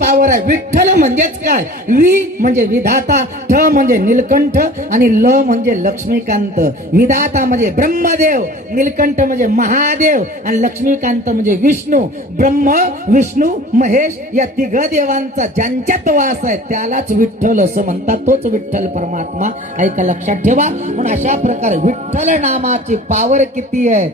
Power आहे. विठ्ठल म्हणजेच काय? वि म्हणजे विधाता, ठ म्हणजे नीलकंठ आणि ल म्हणजे लक्ष्मीकांत. विधाता म्हणजे ब्रह्मदेव, नीलकंठ म्हणजे महादेव आणि लक्ष्मीकांत म्हणजे विष्णू. ब्रह्म विष्णू महेश या तिघ देवांचा ज्यांच्यात वास आहे त्यालाच विठ्ठल असं म्हणतात. तोच विठ्ठल परमात्मा. ऐका लक्षात ठेवा. म्हणून अशा प्रकारे विठ्ठल नामाची पावर किती आहे